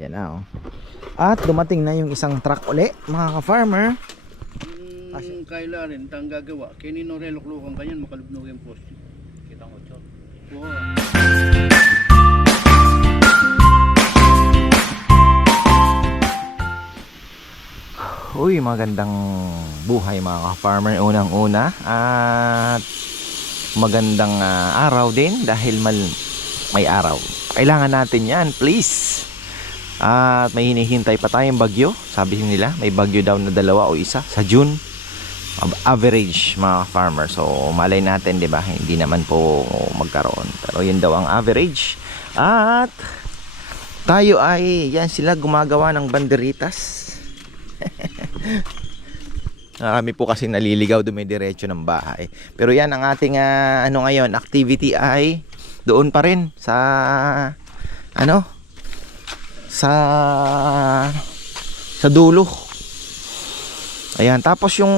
Yan na oh. At dumating na yung isang truck uli, mga ka-farmer. Kaila rin, tang gagawa. Kinino rin luklukan kanyan, makalubnog yung post. Kita mo, Chot. Oo. Uy, magandang buhay mga ka-farmer. Unang-una at magandang araw din dahil may araw. Kailangan natin yan, please. At may hinihintay pa tayong bagyo. Sabi nila may bagyo daw na 2 o 1 sa June. Average mga farmer. So malay natin, 'di ba? Hindi naman po magkaroon. Pero yun daw ang average. At tayo ay yan sila gumagawa ng banderitas. Kami po kasi naliligaw dumidiretso ng bahay. Pero yan ang ating ano ngayon, activity ay doon pa rin sa ano? Sa dulo. Ayan, tapos yung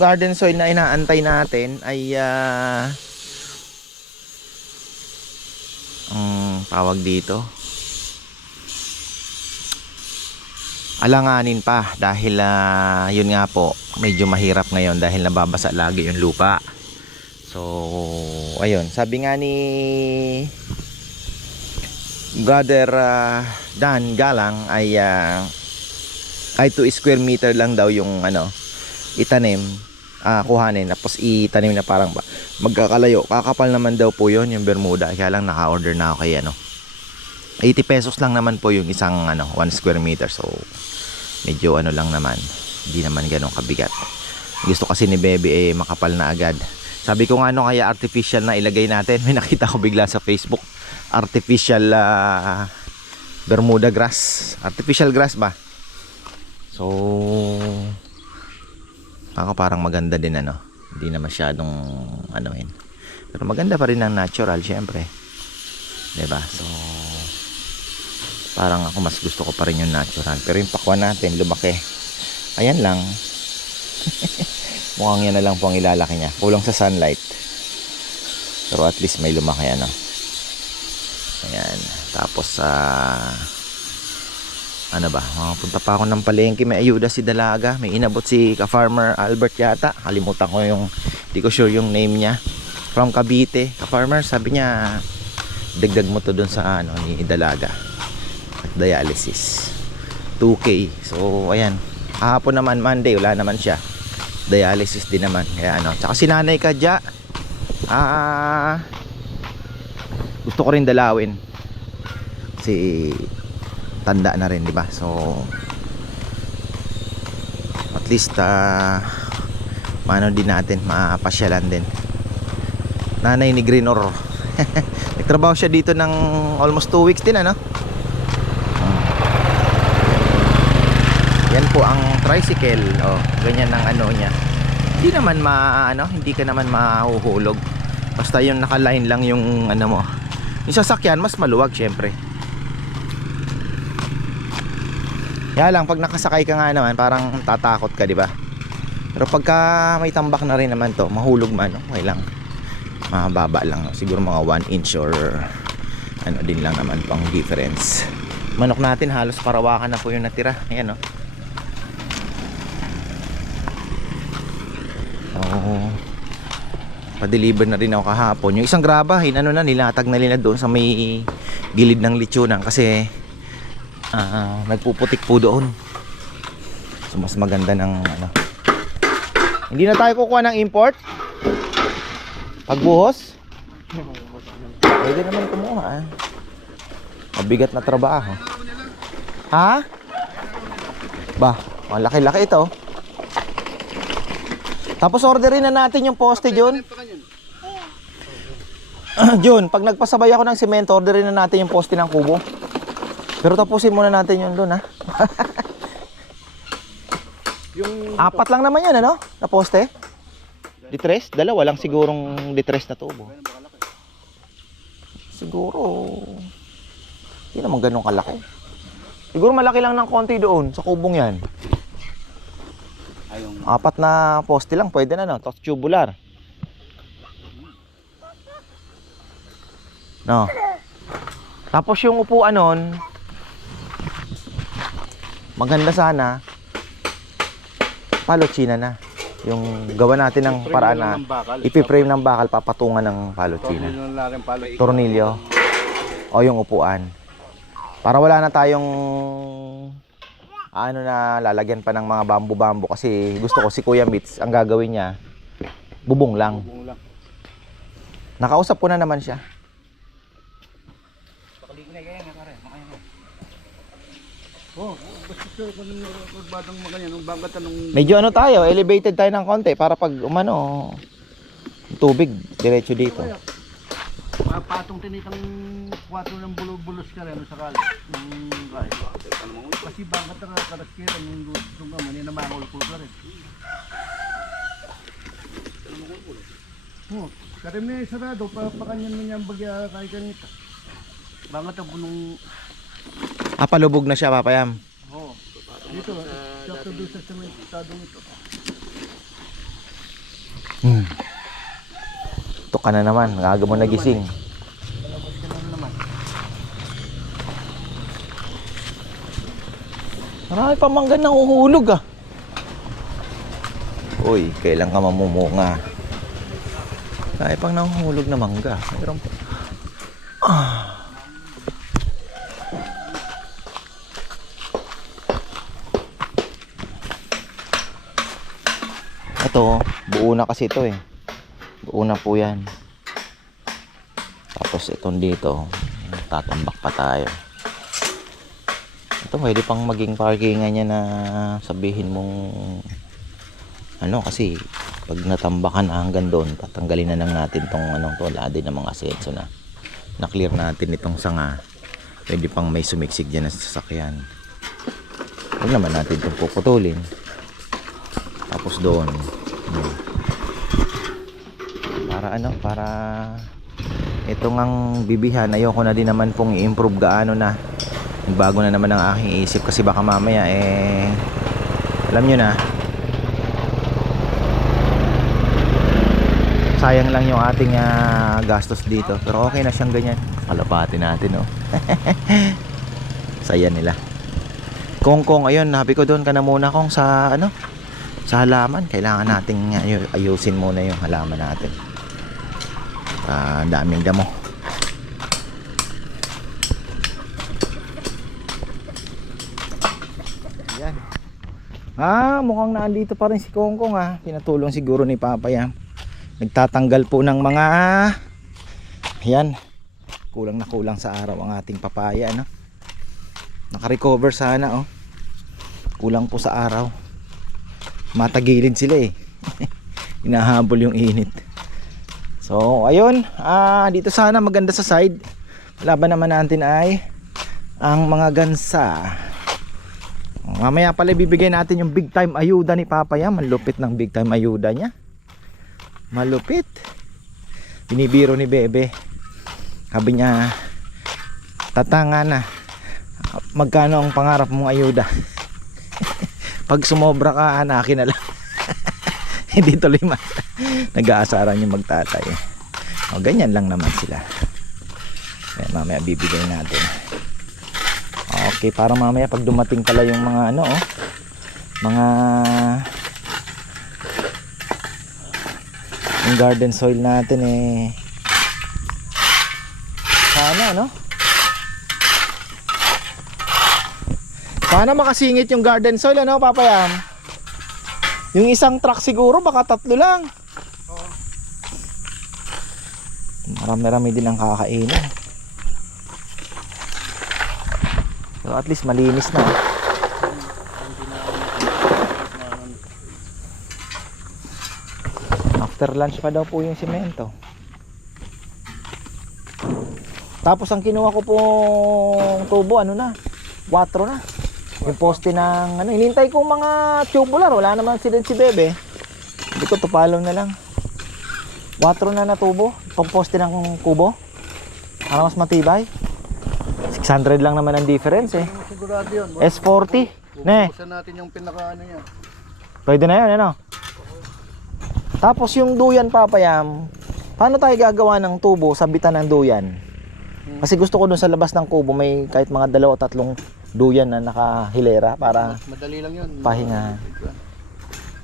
garden soil na inaantay natin ay tawag dito, alanganin pa dahil yun nga po, medyo mahirap ngayon dahil nababasa lagi yung lupa. So ayun, sabi nga ni Brother Dan Galang ay 2 square meter lang daw yung ano itanim, kuhanin tapos itanim na parang magkakalayo. Kakapal naman daw po yun yung Bermuda, kaya lang naka-order na ako kay ano 80 pesos lang naman po yung isang 1 square meter. So medyo ano lang naman, hindi naman ganun kabigat. Gusto kasi ni Bebe makapal na agad. Sabi ko nga kaya artificial na ilagay natin. May nakita ko bigla sa Facebook, artificial Bermuda grass, artificial grass ba. So ako parang maganda din hindi na masyadong pero maganda pa rin ang natural syempre, 'di ba? So parang ako mas gusto ko pa rin yung natural, pero yung pakwan natin lumaki. Ayan lang. Mukhang yan na lang po ang ilalaki niya, kulang sa sunlight, pero at least may lumaki ayan. Tapos ano ba, punta pa ako ng palengke, may ayuda si Dalaga, may inabot si ka-farmer Albert yata, kalimutan ko yung, hindi ko sure yung name niya, from Cavite. Ka-farmer, sabi niya dagdag mo to dun sa ni Dalaga at dialysis 2K. So ayan, kahapon naman Monday wala naman siya, dialysis din naman, kaya tsaka si Nanay Kadya gusto ko rin dalawin si tanda na rin, di ba? So at least maano din natin, mapasyalan din. Nanay ni Greenor. Nagtrabaho siya dito ng almost 2 weeks din Yan po ang tricycle. Ganyan ang niya. Hindi naman hindi ka naman mahuhulog. Basta yung naka-line lang yung mo. Yung sasakyan mas maluwag syempre. Kaya lang pag nakasakay ka nga naman parang tatakot ka, di ba? Pero pagka may tambak na rin naman to, mahulog man, okay lang. Mababa lang, siguro mga 1 inch or din lang naman pang difference. Manok natin halos parawakan na po yung natira. Ayan pa-deliver na rin ako kahapon. Yung isang grabahin nilatag na nila doon sa may gilid ng lechonan kasi nagpuputik po doon. So mas maganda ng Hindi na tayo kukuha ng import pagbuhos. Pwede naman kumuha mabigat na trabaho. Ha? Ba, malaki-laki ito. Tapos orderin na natin yung poste, John. John, pag nagpasabay ako ng semento, orderin na natin yung poste ng kubo. Pero tapusin muna natin yun doon, Yung 4 lang naman yan, na poste? Litres? 2 lang sigurong litres na tubo. Siguro hindi naman ganun kalaki. Siguro malaki lang ng konti doon sa kubong yan. 4 na poste lang, pwede na tapos tubular. Tapos yung upuan nun, maganda sana palotsina na. Yung gawa natin ng paraan na ipi-frame ng bakal, papatungan ng palotsina. Tornilyo o yung upuan. Para wala na tayong ano na lalagyan pa ng mga bambu-bambu kasi gusto ko si Kuya Mitz ang gagawin niya bubong lang. Nakausap ko na naman siya. Medyo ano tayo, elevated tayo ng konti para pag umano tubig diretso dito. Patong tinitang 4 ng bulos ka rin sa kal. Kasi bakit ang karaskira ng gusto ka man na makulkul ka rin. Oh, kasi may sarado pakanyan mo niyang bagya kay ganito. Bakit ang punong Palubog na siya, Papayam. oh. Dito, sakto doon sa sementado nito. Ito ka na naman, nagaga mo nagising. Palabas ka na naman. Marami pa mangga na uhulog ah. Uy, kailan ka mamumunga? Marami pang nahuhulog na mangga. Mayroon pa. Ito, buo na kasi ito eh. Buo na po yan. Tapos itong dito, tatambak pa tayo. Ito pwede pang maging parkingan niya na sabihin mong ano kasi pag natambakan na hanggang doon, tatanggalin na lang natin tong anong to, ladi ng mga asenso na. Na-clear natin itong sanga. Pwede pang may sumiksik dyan na sasakyan. Huwag naman natin itong puputulin. Tapos doon. Para ano, para ito ngang bibihan, ayoko na din naman pong i-improve gaano na. Bago na naman ang aking isip kasi baka mamaya alam nyo na, sayang lang yung ating gastos dito. Pero okay na siyang ganyan. Kalapatin natin oh. Saya nila. Kong, ayun, habi ko doon ka na muna kong sa ano, sa halaman. Kailangan nating ayusin muna yung halaman natin. Daming damo. Yan. Mukhang naandito pa rin si Kongkong Pinatulong siguro ni Papa yan. Nagtatanggal po ng mga yan. Kulang na kulang sa araw ang ating papaya no. Naka-recover sana oh. Kulang po sa araw. Matagilid sila eh. Hinahabol yung init. So ayun, dito sana maganda sa side. Laban naman natin ay ang mga gansa. Mamaya pala bibigay natin yung big time ayuda ni Papa yan. Malupit ng big time ayuda niya. Malupit. Binibiro ni Bebe. Sabi niya, tatanga na. Magkano ang pangarap mong ayuda? Pag sumobra ka, anakin na lang. Hindi tuloy nag-aasaran yung magtatay. O, ganyan lang naman sila. Ayan, mamaya bibigay natin. Okay, para mamaya pag dumating pala yung mga ano, mga yung garden soil natin sana no? Sana makasingit yung garden soil ano, Papayam? Yung isang truck siguro baka 3 lang. Marami-rami din ang kakainin. So at least malinis na. After lunch pa daw po yung simento. Tapos ang kinuha ko pong tubo ano na, 4 na. Yung poste ng ano, hinintay ko mga tubular, wala naman si Bebe. Hindi ko tupalaw na lang. 4 na natubo, pang poste ng kubo. Para mas matibay. 600 lang naman ang difference eh. Sigurado yun. S40. Ne. Bukusan natin yung pinaka-ano niya. Pwede na yun, ano? Tapos yung duyan, Papayam, paano tayo gagawa ng tubo sa bitan ng duyan? Kasi gusto ko dun sa labas ng kubo may kahit mga 2 o 3 duyan na nakahilera para Madali lang yun. pahinga.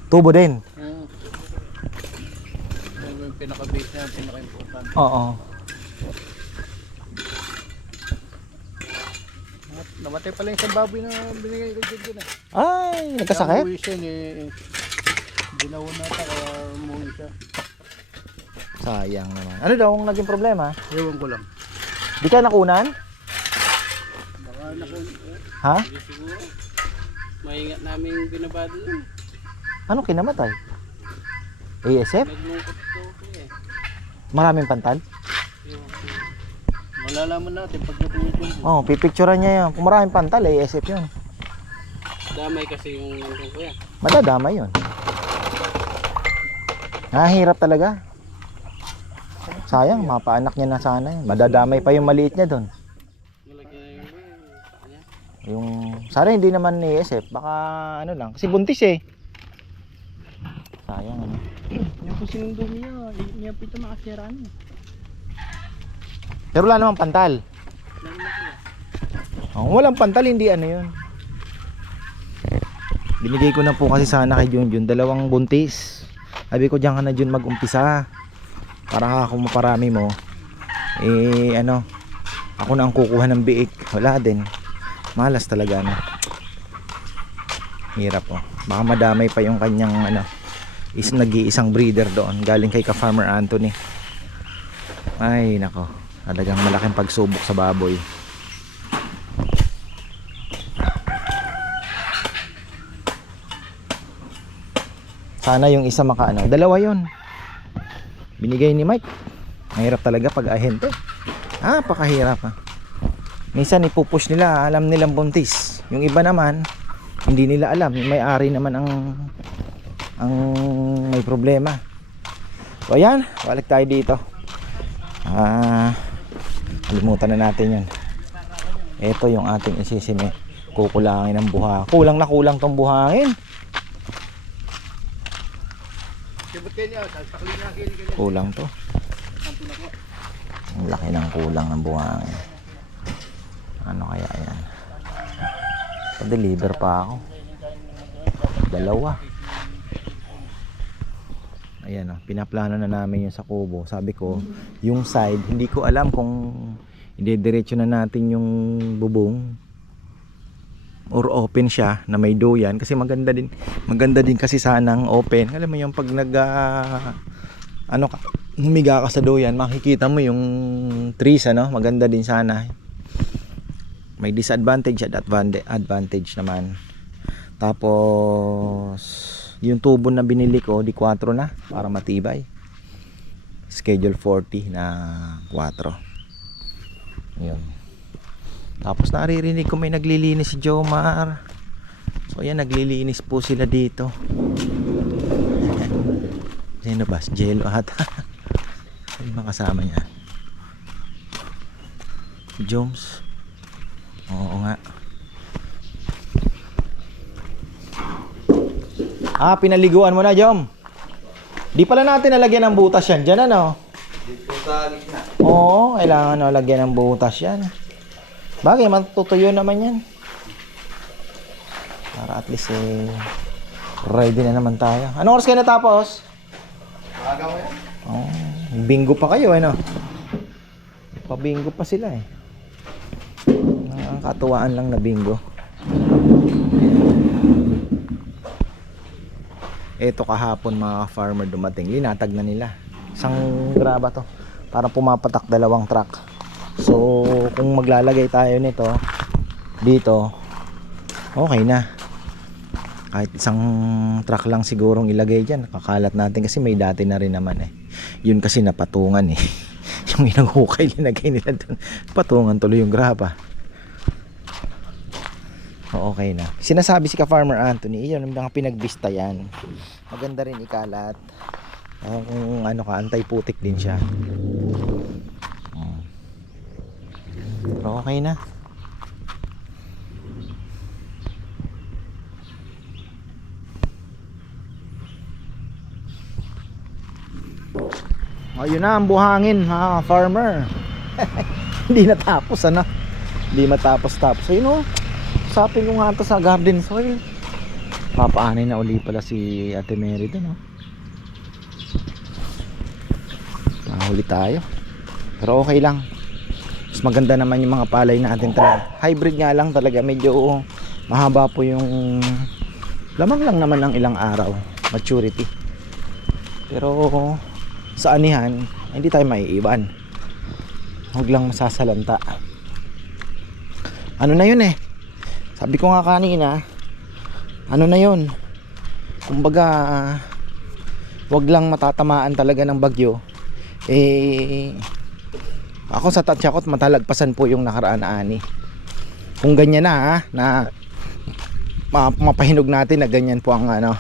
Tubo din. Yan yung pinaka-base na, pinaka-important. Oo. Namatay pala yung isang baboy na binigay ko dyan eh. Ay, nagkasakit? Ang siya ginawa na ata kaya umuwi siya. Sayang naman. Ano daw ang naging problema? Ewan ko lang. Di ka nakunan? Baka nakun... Ha? Hindi siguro. Maingat namin binabado nun. Ano kinamatay? ASF? Naglungkot ko eh. Maraming pantal? Malalaman natin pagdating nito. Oh, pipicturean niya yun. Kung maraming pantal, ASF yun. Damay kasi yung nandun ko yan. Madadamay yun. Nahihirap talaga. Sayang, mapaanak niya na sana yun. Madadamay pa yung maliit niya doon. Nalagyan na yung kanya. Yung, sana hindi naman ASF. Baka ano lang. Kasi buntis eh. Sayang ano. Yung kung sinundo niya, niya pito makasiraan eh. Pero wala namang pantal. Oh, walang pantal, hindi ano yun. Binigay ko na po kasi sana kay Junjun 2 buntis. Sabi ko diyan ka na Jun mag-umpisa. Para kung maparami mo, eh ano, ako na ang kukuha ng biik. Wala din. Malas talaga ano. Hirap oh. Baka madamay pa yung kanyang ano, nag-iisang breeder doon galing kay ka-Farmer Anthony. Ay nako, talagang malaking pagsubok sa baboy. Sana yung isa makaano. 2 yon. Binigay ni Mike. Mahirap talaga pag ahente. Pakahirap ha. Minsan ipupush nila, alam nilang buntis. Yung iba naman, hindi nila alam. Yung may-ari naman ang may problema. So ayan, balik tayo dito. Kalimutan na natin yun. Ito yung ating isisime. Kukulangin ng buha. Kulang na kulang tong buhangin. Kulang to. Ang laki ng kulang ng buhangin. Ano kaya yan? Pa-deliver pa ako. 2. Ayan o, pinaplano na namin yung sa kubo. Sabi ko, yung side, hindi ko alam kung idediretso na natin yung bubong or open siya na may duyan kasi maganda din kasi sanang open. Alam mo yung pag humiga ka sa duyan, makikita mo yung trees ano, maganda din sana. May disadvantage at advantage naman. Tapos yung tubo na binili ko di 4 na para matibay. Schedule 40 na 4. Yun. Tapos naririnig ko may naglilinis si Jomar. So ayan, naglilinis po sila dito. Sino ba? Si Jello ata. Ano ba kasama niya? Joms. Oo nga. Pinaliguan mo na, Jom. Di pala natin nalagyan ng butas yan dyan, ano? Dito sa gitna. Oo, kailangan nalagyan ng butas yan. Bagay, matutuyo naman yan. Para at least ready na naman tayo. Anong oras kayo natapos? Maaga mo yan? Bingo pa kayo, ano? Pa-bingo pa sila eh. Ang katuwaan lang na bingo. Eto kahapon mga farmer dumating. Linatag na nila. Isang graba to. Parang pumapatak 2 truck. So kung maglalagay tayo nito dito, okay na. Kahit isang truck lang sigurong ilagay dyan. Kakalat natin kasi may dati na rin naman eh. Yun kasi napatungan eh. Yung inaghukay linagay nila dun. Patungan tuloy yung graba. O, okay na. Sinasabi si ka-Farmer Anthony, iyon ang mga pinagbista yan. Maganda rin ikalat. Kung ano ka, anti-putik din siya. Pero okay na. Ayun na ang buhangin ha, farmer. Hindi natapos ano. Hindi matapos-tapos. Ayun oh. Usapin ko nga ito sa garden soil. Papaanay na uli pala si Ate Mary dun, oh. Nahuli tayo. Pero okay lang. Mas maganda naman yung mga palay natin talaga. Hybrid nga lang talaga. Medyo mahaba po yung lamang lang naman ng ilang araw. Maturity. Pero sa anihan, hindi tayo maiiwan. Huwag lang masasalanta. Ano na yun eh. Sabi ko nga kanina, ano na yun. Kumbaga, wag lang matatamaan talaga ng bagyo. Ako sa tatsakot matalagpasan po yung nakaraan na ani. Kung ganyan na ha, na mapahinog natin na ganyan po ang ano,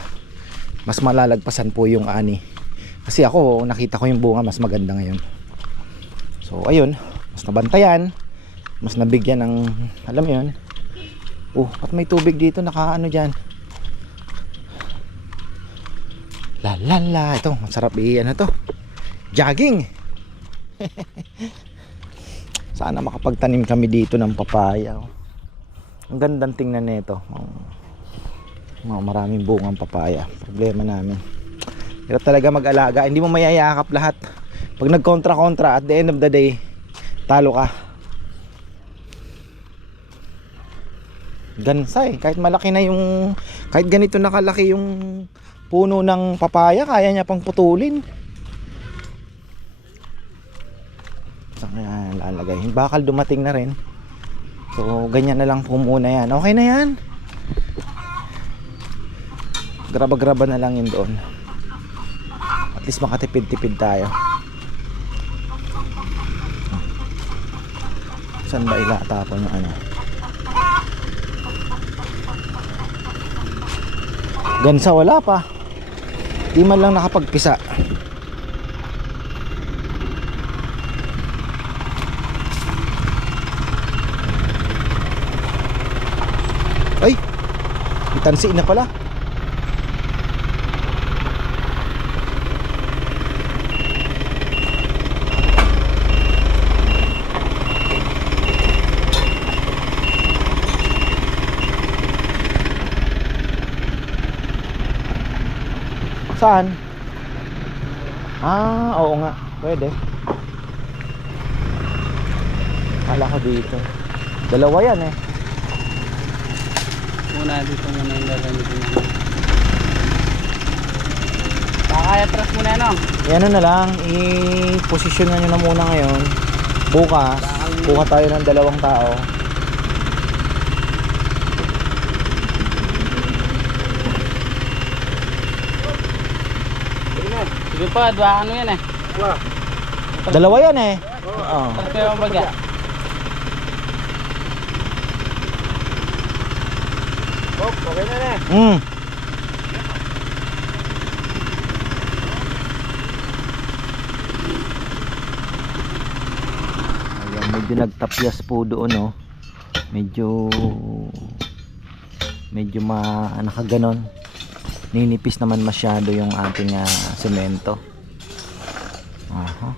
mas malalagpasan po yung ani. Kasi ako nakita ko yung bunga mas maganda ngayon. So ayun, mas nabantayan, mas nabigyan ng, alam mo yun. At may tubig dito, nakaano dyan. Ito masarap ano to, jogging. Sana makapagtanim kami dito ng papaya. Ang gandang tingnan nito. Maraming bungang papaya. Problema namin, hirap talaga mag-alaga. Hindi mo mayayakap lahat. Pag nagkontra-kontra, at the end of the day, talo ka. Gansa eh. Kahit malaki na yung, kahit ganito nakalaki yung puno ng papaya, kaya niya pang putulin. Saan kaya lalagay? Bakal dumating na rin. So ganyan na lang po muna yan. Okay na yan. Graba-graba na lang yun doon. At least makatipid-tipid tayo. Saan ba ilatapon yung ano? Gansa wala pa. Di man lang nakapagpisa. Ay, itansi na pala. Saan? Oo nga. Pwede. Kala ko dito. Dalawa yan eh. Muna dito muna yung gagamitin natin. Kaya atras muna ano? Yan na lang. I-posisyon nyo na muna ngayon. Bukas, kuha tayo ng 2 tao. Sige pa, ano yan eh? Dalawa yan eh. Oo. Pero baga. Okay na na. Ayan, medyo nagtapyas po doon, oh. Medyo nakaganon. Ninipis naman masyado yung ating semento. Aha.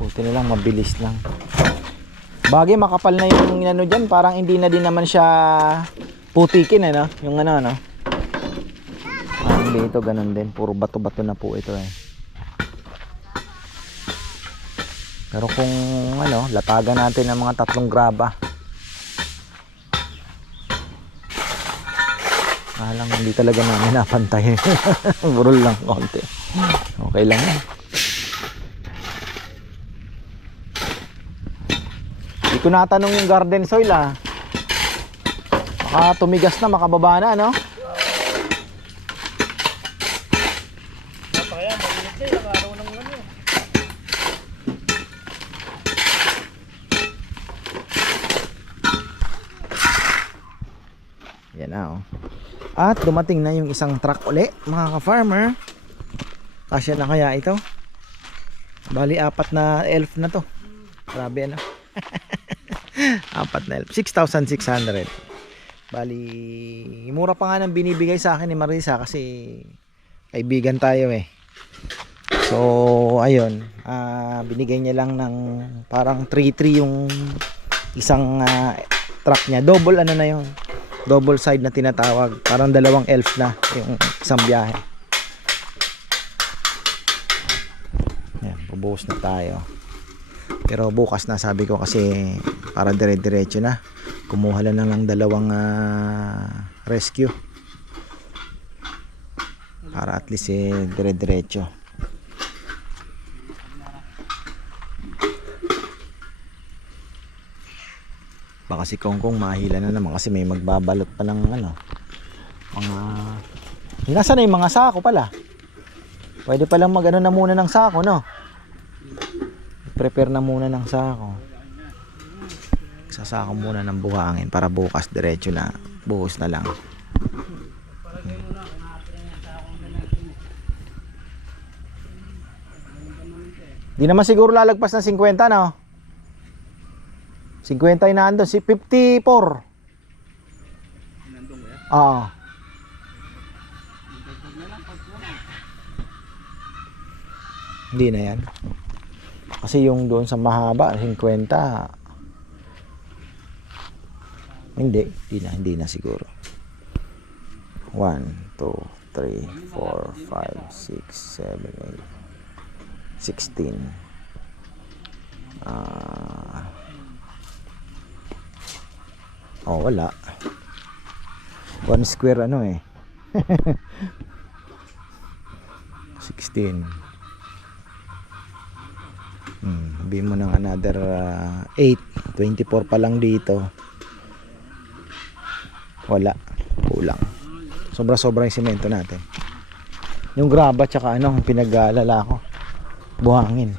Buti na lang, mabilis lang. Bagay makapal na yung ano dyan, parang hindi na din naman siya putikin eh, no? Yung ano. Dito ganun din, puro bato-bato na po ito eh. Pero kung ano, latagan natin ng mga 3 graba. Lang hindi talaga namin napantay. Burol lang konti. Okay lang yan. Hindi ko natanong yung garden soil ah. Baka tumigas na, makababa na, no? Yan na oh. At dumating na yung isang truck uli, mga ka-farmer. Kasya na kaya ito? Bali, 4 na elf na to. Grabe ano. 4 na elf. 6,600. Bali, mura pa nga nang binibigay sa akin ni Marisa kasi kaibigan tayo eh. So, ayun. Binigay niya lang ng parang 3-3 yung isang truck niya. Double ano na yun. Double side na tinatawag. Parang 2 elf na yung isang biyahe. Yan, bubuhos na tayo. Pero bukas na sabi ko kasi para dire-diretso na. Kumuha lang ng 2 rescue. Para at least dire-diretso. Baka si Kongkong mahila na naman kasi may magbabalot pa ng ano. Nasa na yung mga sako pala. Pwede palang mag-ano na muna ng sako, no? Prepare na muna ng sako. Sasako muna ng buhangin para bukas diretso na. Buhos na lang. Di naman siguro lalagpas ng 50, no? 50 na nandun. Si 54. Nandun kaya? Oo. Hindi na yan. Kasi yung doon sa mahaba, 50. Hindi na siguro. 1, 2, 3, 4, 5, 6, 7, 8, 16. Wala. 1 square ano eh. 16. Sabihin mo ng another 8. 24 pa lang dito. Wala. Kulang. Sobra-sobra yung semento natin. Yung graba tsaka ano, pinag-aalala ko. Buhangin.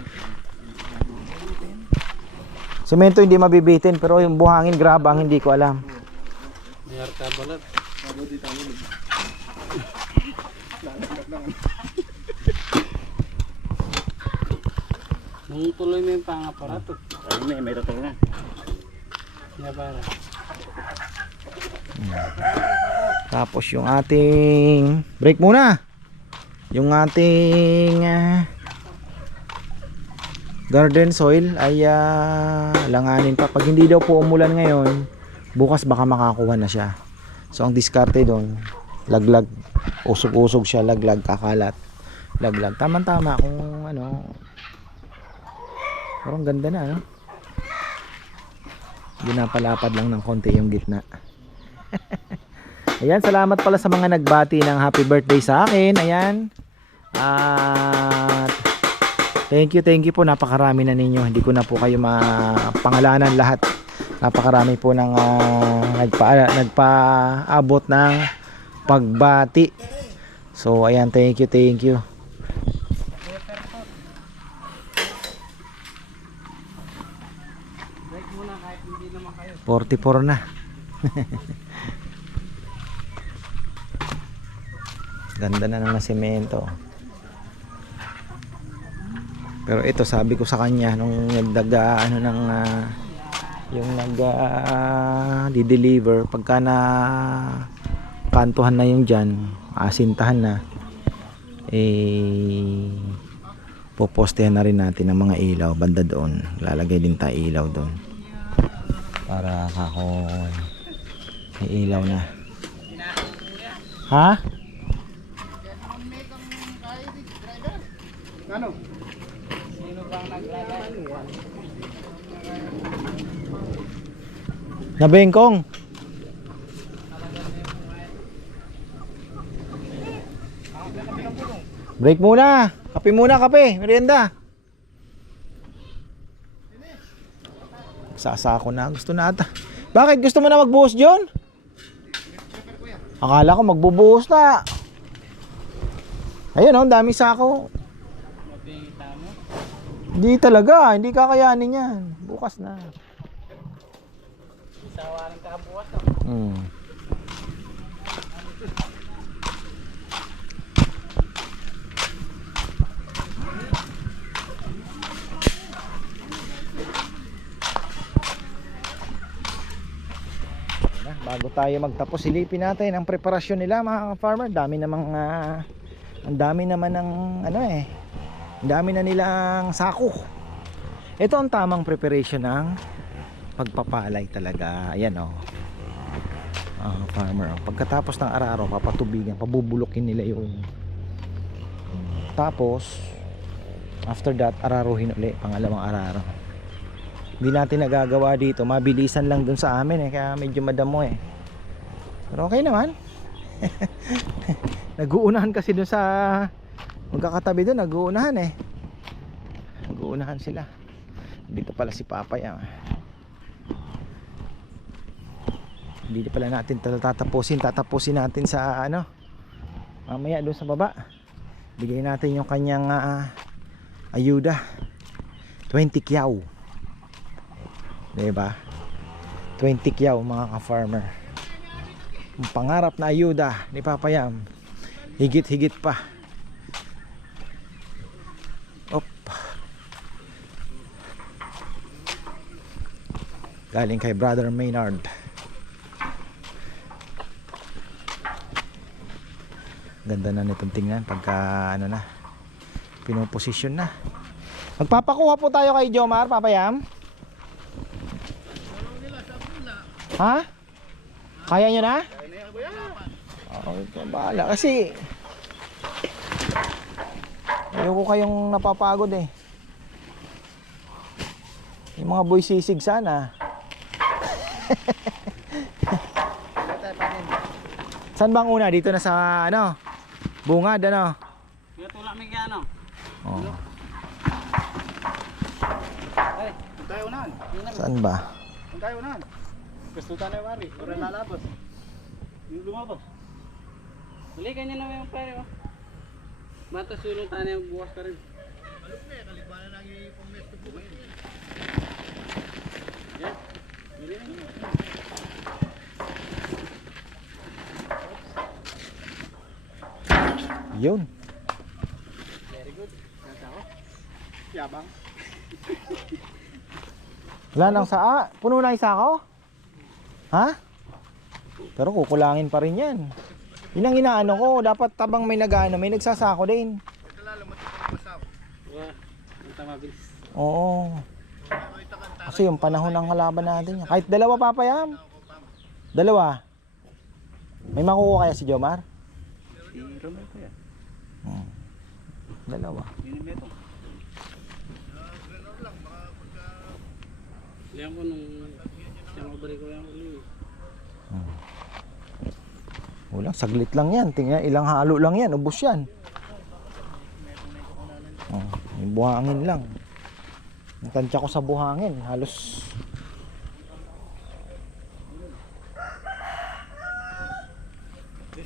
Semento hindi mabibitin pero yung buhangin graba ang hindi ko alam. Mayar ka balat. Mabuti tayo. Nung tuloy mo yung pangaparato. Ay, may totoo na. Sinabara. Tapos yung ating break muna. Yung ating garden soil ay langanin pa. Pag hindi daw po umulan ngayon, bukas baka makakuha na siya. So ang diskarte doon, laglag, usog-usog siya, laglag, kakalat, laglag. Tama-tama kung ano. Parang ganda na, no? Ginapalapad lang ng konti yung gitna. Ayan, salamat pala sa mga nagbati ng happy birthday sa akin. Ayan. At thank you po. Napakarami na ninyo. Hindi ko na po kayo mapangalanan lahat. Napakarami po ng nagpaabot ng pagbati. So, ayan, thank you. 44 na. Ganda na ng semento. Pero ito sabi ko sa kanya nung nagdaga ano ng yung di-deliver pagka na kantuhan na yung dyan, asintahan na, popostehan na rin natin ng mga ilaw banda doon. Lalagay din tayo ilaw doon para kako may ilaw na. Ha? Ano? Sino bang naglalagay? Na bengkong. Break muna. Kape muna, kape. Merienda. Sasako na. Gusto na ata. Bakit? Gusto mo na magbuhos, John? Akala ko magbubuhos na. Ayun, oh, daming sako. Hindi talaga. Hindi kakayanin yan. Bukas na. Isawarin ka bukas. Tara, bago tayo magtapos, silipin natin ang preparasyon nila mga farmer. Ang dami naman ng ano eh. Ang dami na nilang sako. Ito ang tamang preparation ng pagpapalay talaga. Ayan oh. Farmer. Pagkatapos ng araro, papatubigan, pabubulukin nila yung. Tapos after that, araruhin uli, pangalawang araro. Hindi natin nagagawa dito, mabilisan lang dun sa amin eh, kaya medyo madamo eh. Pero okay naman. Nag-uunahan kasi dun sa magkakatabi dun, nag-uunahan eh. Nag-uunahan sila. Dito pala si Papay ah. Hindi pala natin tatapusin natin sa ano, mamaya dun sa baba. Bigay natin yung kanyang ayuda, 20 kyaw, diba? 20 kyaw mga ka-farmer. Ang pangarap na ayuda ni Papayam, higit pa. Op. Galing kay Brother Maynard. Ganda na nitong tingnan pagka ano na, pinoposisyon na. Magpapakuha po tayo kay Jomar, Papayam. Ha? Kaya nyo na? Bahala kasi ayoko kayong napapagod eh. Yung mga boy sisig sana. Saan bang una? Dito na sa ano? Bungad ano? Kaya tulak may kaya ano? Oh. Ay, tayo unahan. Saan ba? Tayo unahan. Gusto tayo na mari, para lalabas. Yung lumabas. Dali kanya na yung pare oh. Mata sulong tayo na yung bukas ka rin. Alok na, kalibanan lang yung pang-mesto po ngayon. Yan. Dali na. Yun. Very good. Nasa ako. Yabang. Wala nang saa. Puno na yung sako? Ha? Pero kukulangin pa rin yan. Yun ang inaano ko. Dapat tabang may nag-ano, may nagsasako din. Ito lalo matipag-masako. Wah, ang tama bilis. Oo. Kasi yung panahon ng halaban natin. Kahit dalawa Papayam. Dalawa. May makukuha kaya si Jomar? Si Romel ko yan. Dalawa. Minimeto. Liyan ko nung siya magbalik ko yung uli. Wala, saglit lang yan. Tingnan, ilang halo lang yan. Ubus yan. Yung buhangin lang. Natansya ko sa buhangin. Halos.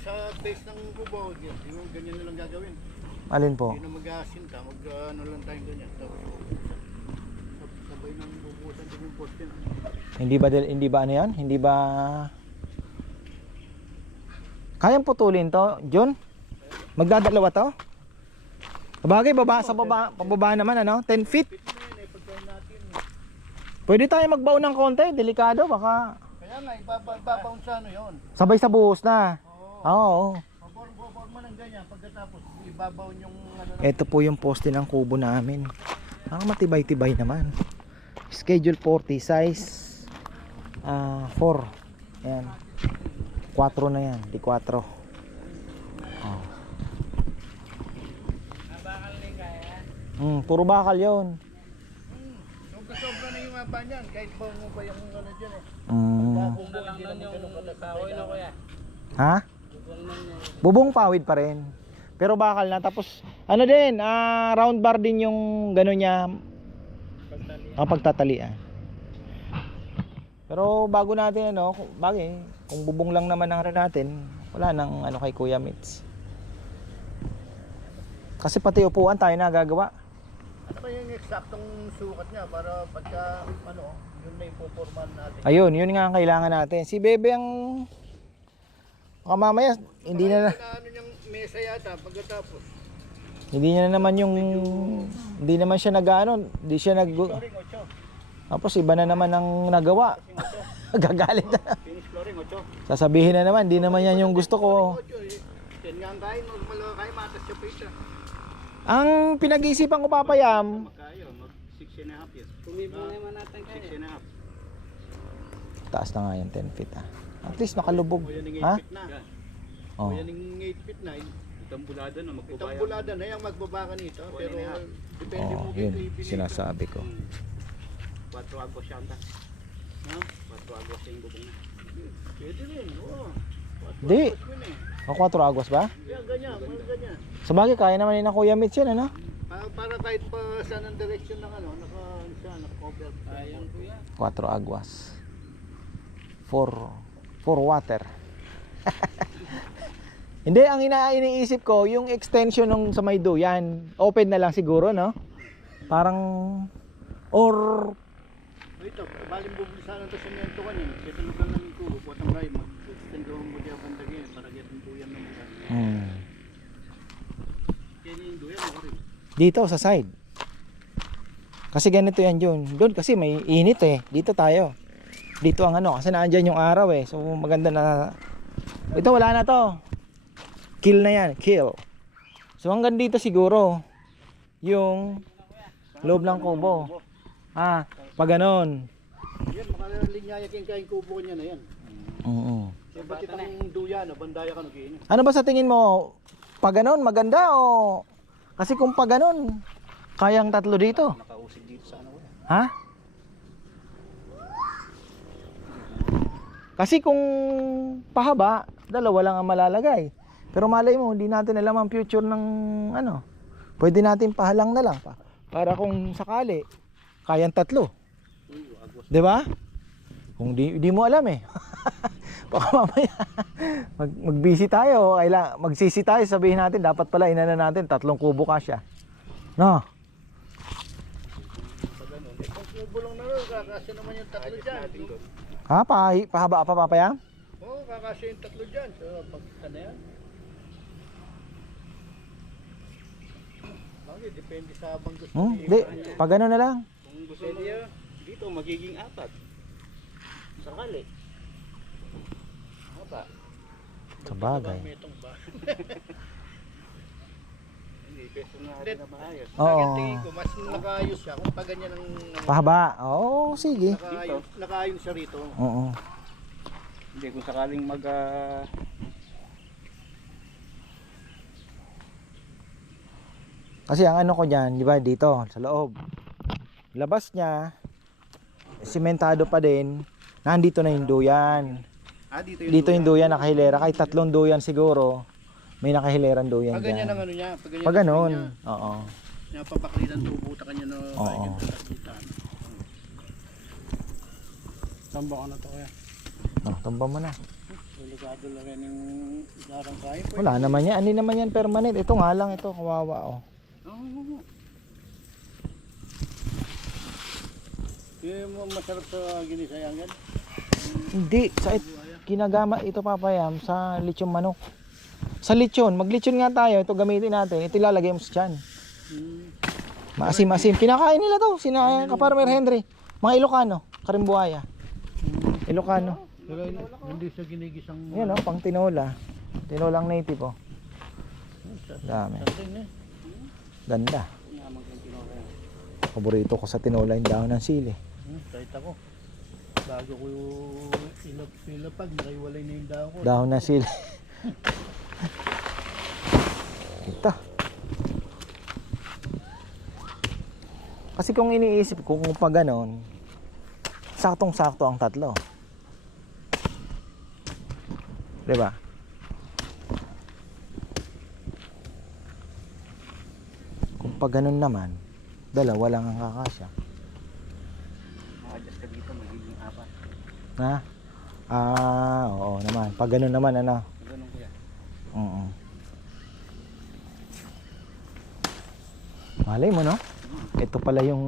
Sa base ng kubo, yung ganyan na lang gagawin. Alin po? Hindi na mag-asinta, ano lang tayo ganyan. Tapos sabay ng bubusan din yung poste. Hindi ba ano yan? Hindi ba kayang putulin to, John? Magdadalawa to? Bagay, baba, sa baba, pababa naman ano? 10 feet? Pwede tayo magbaon ng konti, delikado, baka Kaya nga, ibabaon sa ano yun. sabay sa buhos na. Oo. Paborn mo ng ganyan, pagkatapos ibabaon yung ano na. Ito po yung poste ng kubo namin. Matibay-tibay naman. Schedule 40, size 4. Ayan. 4 na yan, di 4. Oh. Bakal na yung kaya. Puro bakal yun. Sobra na yung haba niyan, kahit ba mo ba yung ano dyan eh. Mm. Kung na lang nun yung kahoy na kuya. Ha? Bubong pawid pa rin. Pero bakal na. Tapos ano din, round bar din yung gano'n niya. Pagtatalian. Pero bago natin ano, bagay, kung bubong lang naman ang natin, wala nang ano kay Kuya Mitz. Kasi pati upuan tayo na gagawa. Ano ba yung eksaktong sukat niya para pagka ano, yun na yung puporman natin. Ayun, yun nga ang kailangan natin. Si Bebe ang mamaya hindi na Ano yung mesa yata pagkatapos. hindi niya na naman yung hindi naman siya nag-ano, hindi siya nag Flooring 8. tapos iba na naman ang nagawa. Gagalit na. Finish flooring Sasabihin na naman, di naman yan yung gusto ko. Yan nga ang kain, malakain, matas siya pa isa. Ang pinag-iisipan ko, Papayam, Magkayo, mag 6.5 years. Pumibong naman natin kayo. 6.5. taas na nga yan, 10 feet ah. At least nakalubog. O yan yung 8 Ha? feet na. Oh. O yan yung 8 feet na. Itang bulada na magbabaya. Itang bulada na yung magbaba ka nito. Pero depende Oh, mo yun, kung ipili. sinasabi ko. 4 agos siya anta. Ha? 4 agos yung bubong na. Pwede rin, oo. Di. Tapos yun eh. O 4 agwas ba? Yan, ganyan, mga ganyan. Sabagay, kaya naman yun ng Kuya Mitch yan, ano? Para kahit pa saan ang direction ng ano, naka-cover. Ayan kuya. 4 agwas. 4 water. Hindi, ang iniisip ko, yung extension ng sa may duyan, open na lang siguro, no? Parang, or, Ito, baling bubulisan ng semento kanyan. Kaya lugar ng kubo, puwatang kayo, mag-extend mo diya bandag yan, para kaya tuyan ng mga. Yan yung duyan, ako rin. dito sa side. Kasi ganito yan doon kasi may init eh. Dito tayo. Dito ang ano, kasi naandyan yung araw eh. So maganda na. Ito wala na to. Kill na yan, kill. So hanggang dito siguro yung loob ng kubo. Pag ganon. Yan, makalinyaya kayong kain kubo niya na yan. Oo. Kaya bakit ang duyan, bandaya ka nag-iinit? Ano ba sa tingin mo? Pag ganon, maganda o? Kasi kung pag ganon, kayang 3 dito. Nakausig dito sa ano. Ha? Kasi kung pahaba, 2 lang ang malalagay. Pero malay mo, hindi natin alam ang future ng ano. Pwede natin pahalang na lang pa. Para kung sakali, kayang 3. 'Di ba? Kung di mo alam eh. Baka mamaya mag-busy tayo, magsisi tayo, sabihin natin dapat pala inana natin 3 kubo kasya. No. Kung kubo lang na rin, kakasya naman yung 3 dyan. Ha, pahaba pa Papayam? Oo, kakasya yung 3 dyan. So, pagkita na yan. Bakit? Depende sa habang gusto Di, pag gano'n na lang. Kung gusto mo dito magiging 4. Sakali. Apa? Sabagay. Metong ba? Hindi peso na rin na maayos. Oo. Tingin ko, mas nakaayos siya kung pag ganyan ang Pahaba. Oo, sige. nakaayos siya rito. Oo. Hindi kung sakaling Kasi ang ano ko diyan, 'di ba, dito sa loob. Labas niya sementado pa din. Nandito na yung duyan. Dito yung duyan nakahilera, kahit 3 duyan siguro. May nakahileran duyan Pag ganyan diyan. ang ano niya, pag ganyan. Pag ganun. Oo. Napapaklitan tubo ta kanya no. Oo. Tamba ko na to kaya. Tamba mo na. Delikado lang yan yung larang kayo. Wala naman yan. Hindi naman yan permanent. Ito nga lang ito. Kawawa oh. Oo. Yung masarap sa ginisayan yan. Hindi. Kinagama ito Papayam sa lechon manok. Sa lechon. Maglechon nga tayo. Ito gamitin natin. Ito ilalagay mo sa tiyan. Maasim-asim. Kinakain nila to. Sina Kaparmer Henry. Mga Ilocano. Karimbuaya. Ilocano. Pero hindi siya ginigisang. Yan o, pang tinola. Tinolang native oh. Dami. Ganda. Paborito ko sa tinola yung dahon ng sili. Kahit ako. Bago ko ilapag, naiwalay na yung dahon ko. Dahon ng sili. Ito. Kasi kung iniisip ko kung pa ganon, saktong-sakto ang 3. Diba? Kung pa ganon naman, 2 lang ang kakasya. ma-adjust ka dito magiging 4. Na? Oo naman. Pag ganon naman, ano? Ganun kuya. Oo. Malay mo, no? Ito pala yung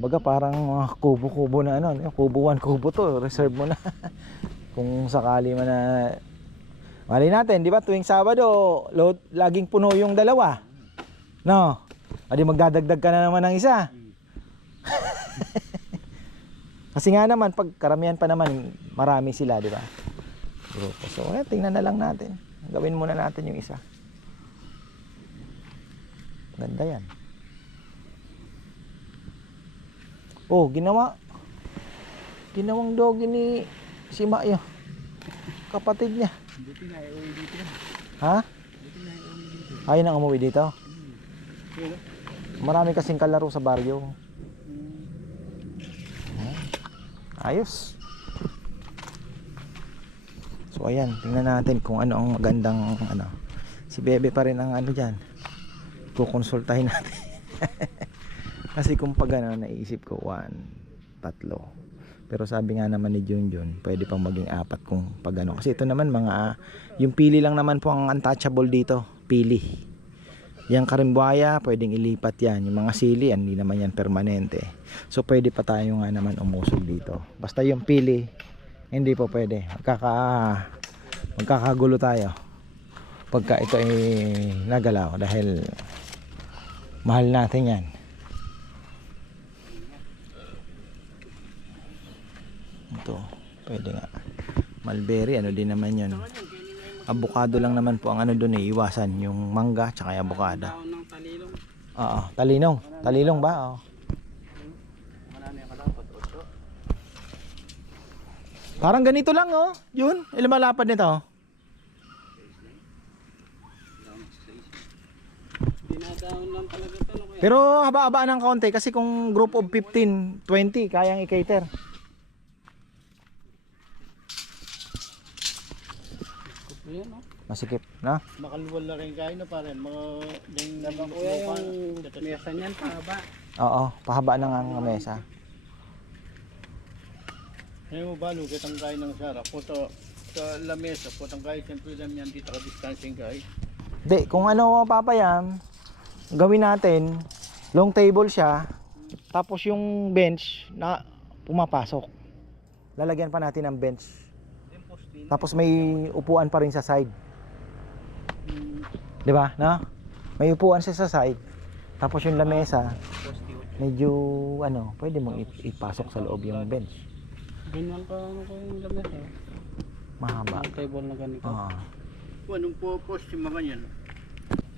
baga parang kubo-kubo na ano, kubo 1, kubo 2, reserve mo na. Kung sakali man na malay natin, di ba, tuwing Sabado, laging puno yung 2. No? Adi magdadagdag ka na naman ng isa. Kasi nga naman, pag karamihan pa naman, marami sila, di ba? grupo. So tingnan na lang natin. Gawin muna natin yung isa. Ganda yan. Oh, ginawang doggy ni si Mayo, kapatid niya. Buti na uwi dito. Ha? Buti na uwi dito. Ayaw nang umuwi dito. Pero, Marami kasing kalaro sa baryo. Ayos. So ayan, tingnan natin kung ano ang magandang ano. Si Bebe pa rin ang ano diyan. Kukonsultahin natin. Kasi kung pag ano, naisip ko 1, 3. Pero sabi nga naman ni Junjun, pwede pang maging 4 kung pag ano. Kasi ito naman mga yung pili lang naman po ang untouchable dito, pili. Yang karimbuaya, pwedeng ilipat yan. Yung mga sili, hindi naman yan permanente. So pwede pa tayo nga naman umusog dito. Basta yung pili, hindi po pwede. Magkakagulo tayo pagka ito ay nagalaw dahil mahal natin yan. Ito, pwede nga. Mulberry, ano din naman yun. Avocado lang naman po ang ano doon eh, iwasan yung mangga tsaka yung avocado. Daon ng talilong. Oo, talinong. Talilong ba? Oo. marami ang kalapat. 8. Parang ganito lang oh. Yun, ilang malapad nito. Dinadaon lang talaga ito. No, kuya? Pero haba-haba ng kaunti kasi kung group of 15, 20 kayang i-cater. Ayan, no? Masikip, na? Makaluwal na rin kain na parang mga yung Kuya, yung mesa niyan, pahaba. Oo, pahaba na nga ang mesa. Ngayon mo ba, lugit ang kain ng Sara? Puto sa lamesa, putang kain, siyempre lang yan dito ka-distancing kain. Di, kung ano papayam, gawin natin, long table siya, tapos yung bench na pumapasok. Lalagyan pa natin ng bench. Tapos may upuan pa rin sa side. 'Di ba? No? May upuan siya sa side. Tapos yung lamesa, medyo ano, pwede mong ipasok sa loob yung bench. Ganyan pa ano ko yung lamesa. Mahaba. Ang table na ganito. Oo. Anong po-post yung mga yan?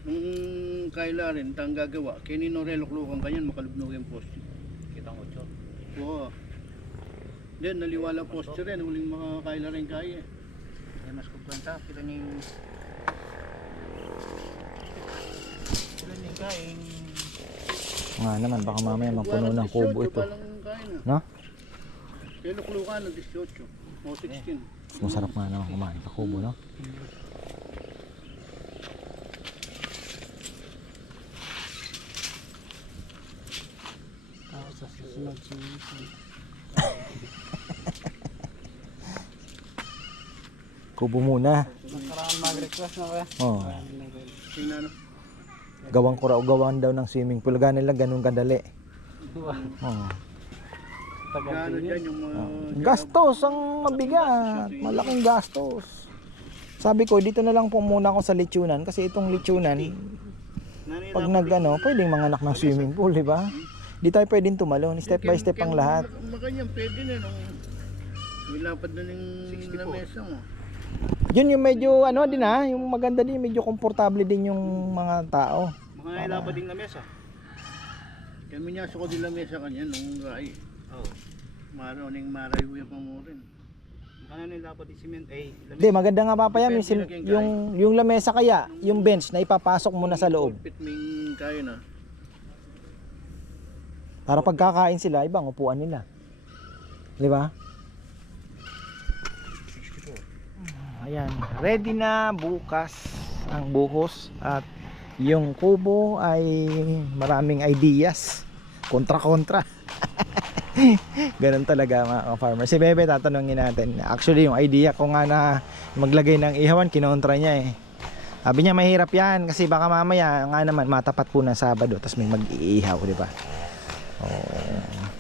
Nung kaila rin, tang gagawa, kinino reloklukan kanyan, makalubnog yung post. Kitang 8. Oo. Then, naliwala post rin, huling mga kaila rin kaya. Ay, mas kumpanta, sila niya yung... Sila niya kain. Nga naman, baka mamaya mapuno ng kubo ito. No? Reloklukan ng 18 o 16. Masarap nga naman kumain sa kubo, no? Tapos sa susunod Kubo muna. Nakaraan mag-request na kuya. Oh. Tingnan ano. Gawang ko raw, gawan daw ng swimming pool. Ganun lang, ganun kadali. Oh. Gano dyan yung mga... Gastos ang mabigat. Malaking gastos. Sabi ko, dito na lang po muna ako sa lechonan. Kasi itong lechonan, pag nagano, pwedeng manganak ng swimming pool, di ba? Di tayo pwedeng tumalon. Step by step ang lahat. Makanyang pwede na nung... Wilapad na ng lamesa mo. Yun yung medyo ano din ha, yung maganda din, medyo komportable din yung mga tao. Mga ilapad din lamesa. Kami niya suko din lamesa kanya nung gai. Oo. Maroning marayo yung pamurin. Ano nilapad din cement ay lamesa. Hindi, maganda nga papayam yung lamesa kaya, yung bench na ipapasok mo na sa loob. Pit ming kaya na. Para pagkakain sila, ibang upuan nila. Di ba? Ayan, ready na bukas ang buhos at yung kubo ay maraming ideas. Kontra-kontra. Ganun talaga mga farmer. Si Bebe tatanungin natin. Actually yung idea ko nga na maglagay ng ihawan, kinontra niya eh. Sabi niya mahirap yan kasi baka mamaya nga naman matapat po ng Sabado tapos may mag-iihaw, di ba? Oh.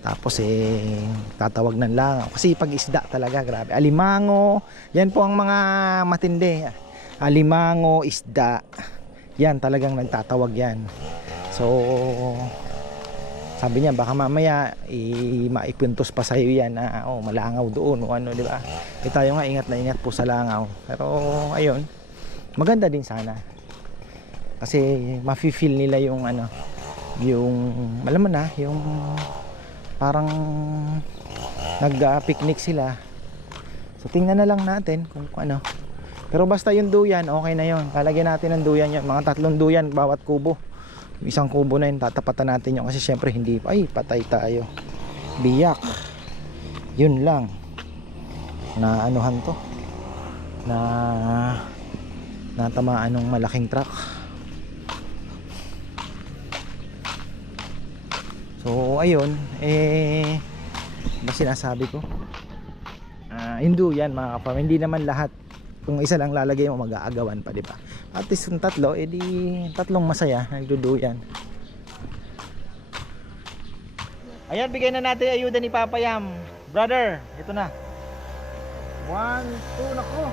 Tapos tatawag ng langaw kasi pag isda talaga grabe, alimango, yan po ang mga matindi, alimango, isda, yan talagang nagtatawag yan. So Sabi niya baka mamaya maipuntos pa sa iyo yan na malangaw doon o ano, di ba? Tayo nga ingat na ingat po sa langaw. Pero ayun, maganda din sana. Kasi mafi-feel nila yung ano, yung alam mo na, yung parang nag-picnic sila. So tingnan na lang natin kung ano. Pero basta yung duyan, okay na yun. Lalagyan natin ng duyan yun. Mga 3 duyan bawat kubo. Isang kubo na yun, tatapatan natin yun. Kasi syempre hindi, ay patay tayo. Biyak. Yun lang. Na anuhan to. Na natamaan ng malaking truck. So ayun, ba sinasabi ko? Yung duyan mga kapam, hindi naman lahat. Kung isa lang lalagay mo, mag-aagawan pa, di ba? At least yung 3, edi 3 masaya nagduduyan. Ayan, bigay na natin ayuda ni Papa Yam. Brother, ito na. 1, 2, nako.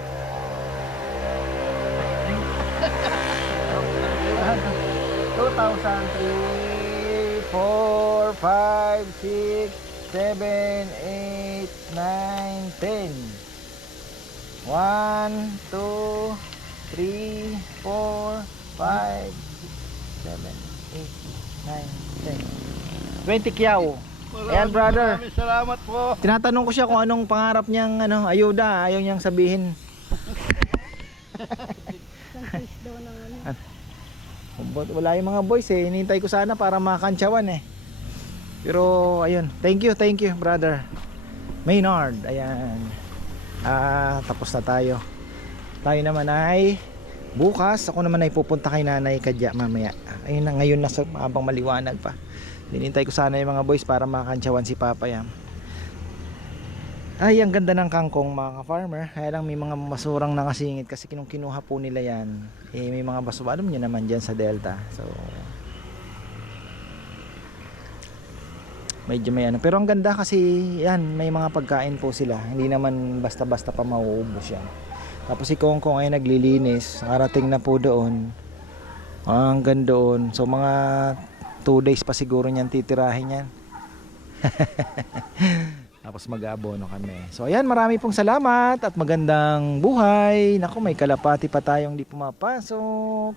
2,003, 4, 5, 6, 7, 8, 9, 10. 1, 2, 3, 4, 5, 6, 7, 8, 9, 10. 20 kyaw. Ayan brother. Maraming salamat po. Tinatanong ko siya kung anong pangarap niyang ano, ayuda, ayaw niyang sabihin. Wala yung mga boys eh, hinihintay ko sana para makakantsawan eh. Pero ayun, thank you brother Maynard. Ayan. Tapos na tayo. Tayo naman ay bukas, ako naman ay pupunta kay Nanay Kadya mamaya. Ayun na, ngayon na habang maliwanag pa. Hinintay ko sana yung mga boys para makakantsawan si Papa Yam. Ay, ang ganda ng kangkong mga ka-farmer. Kaya lang may mga basurang nakasingit kasi kinuha po nila yan. May mga basura, alam nyo naman dyan sa Delta. So medyo may ano, pero ang ganda kasi yan, may mga pagkain po sila, hindi naman basta-basta pa mauubos yan. Tapos si Kongkong ay naglilinis, nakarating na po doon hanggang doon, so mga 2 days pa siguro niyan titirahin yan. Tapos mag-aabono kami. So ayan, marami pong salamat at magandang buhay. Naku, may kalapati pa tayong di pumapasok.